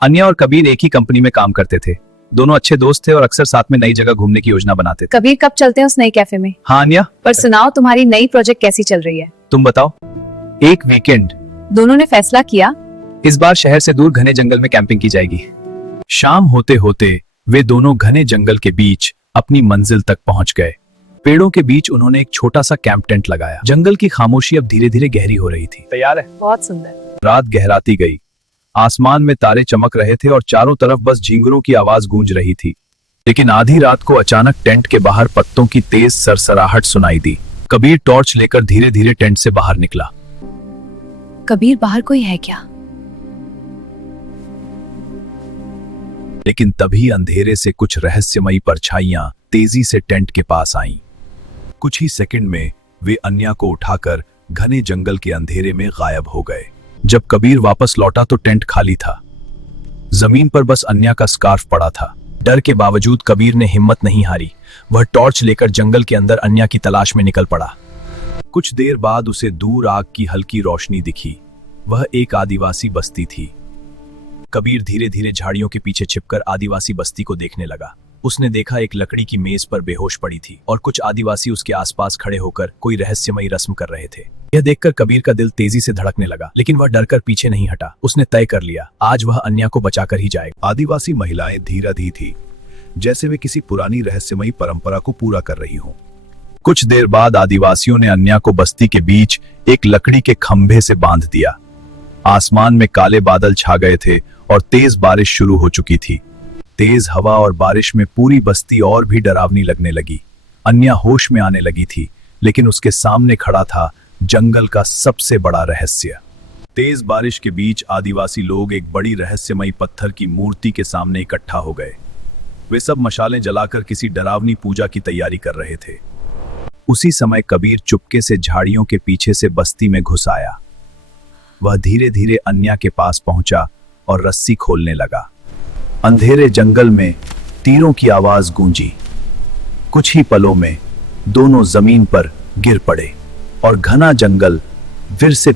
अन्या और कबीर एक ही कंपनी में काम करते थे। दोनों अच्छे दोस्त थे और अक्सर साथ में नई जगह घूमने की योजना बनाते थे। कबीर, कब चलते हैं उस नई कैफे में? हाँ अन्या, पर सुनाओ, तुम्हारी नई प्रोजेक्ट कैसी चल रही है? तुम बताओ। एक वीकेंड दोनों ने फैसला किया इस बार शहर से दूर घने जंगल में कैंपिंग की जाएगी। शाम होते होते वे दोनों घने जंगल के बीच अपनी मंजिल तक पहुंच गए। पेड़ों के बीच उन्होंने एक छोटा सा कैंप टेंट लगाया। जंगल की खामोशी अब धीरे धीरे गहरी हो रही थी। तैयार है? बहुत सुंदर। रात गहराती गई। आसमान में तारे चमक रहे थे और चारों तरफ बस झींगुरों की आवाज गूंज रही थी। लेकिन आधी रात को अचानक टेंट के बाहर पत्तों की तेज सरसराहट सुनाई दी। कबीर टॉर्च लेकर धीरे धीरे टेंट से बाहर निकला। कबीर, बाहर कोई है क्या? लेकिन तभी अंधेरे से कुछ रहस्यमयी परछाइयां तेजी से टेंट के पास आईं। कुछ ही सेकंड में वे अन्या को उठाकर घने जंगल के अंधेरे में गायब हो गए। जब कबीर वापस लौटा तो टेंट खाली था। जमीन पर बस अन्या का स्कार्फ पड़ा था। डर के बावजूद कबीर ने हिम्मत नहीं हारी। वह टॉर्च लेकर जंगल के अंदर अन्या की तलाश में निकल पड़ा। कुछ देर बाद उसे दूर आग की हल्की रोशनी दिखी। वह एक आदिवासी बस्ती थी। कबीर धीरे धीरे झाड़ियों के पीछे छिपकर आदिवासी बस्ती को देखने लगा। उसने देखा एक लकड़ी की मेज पर बेहोश पड़ी थी और कुछ आदिवासी उसके आसपास खड़े होकर कोई रहस्यमयी रस्म कर रहे थे। यह देखकर कबीर का दिल तेजी से धड़कने लगा, लेकिन वह डरकर पीछे नहीं हटा। उसने तय कर लिया, आज वह अन्या को बचाकर ही जाएगा। आदिवासी महिलाएं धीराधीर थी, जैसे वे किसी पुरानी रहस्यमयी परंपरा को पूरा कर रही हों। कुछ देर बाद आदिवासियों ने अन्या को बस्ती के बीच एक लकड़ी के खंभे से बांध दिया। आसमान में काले बादल छा गए थे और तेज बारिश शुरू हो चुकी थी। तेज हवा और बारिश में पूरी बस्ती और भी डरावनी लगने लगी। अन्या होश में आने लगी थी, लेकिन उसके सामने खड़ा था जंगल का सबसे बड़ा रहस्य। तेज बारिश के बीच आदिवासी लोग एक बड़ी रहस्यमयी पत्थर की मूर्ति के सामने इकट्ठा हो गए। वे सब मशालें जलाकर किसी डरावनी पूजा की तैयारी कर रहे थे। उसी समय कबीर चुपके से झाड़ियों के पीछे से बस्ती में घुस आया। वह धीरे धीरे अन्या के पास पहुंचा और रस्सी खोलने लगा। अंधेरे जंगल में तीरों की आवाज गूंजी। कुछ ही पलों में दोनों जमीन पर गिर पड़े और घना जंगल फिर से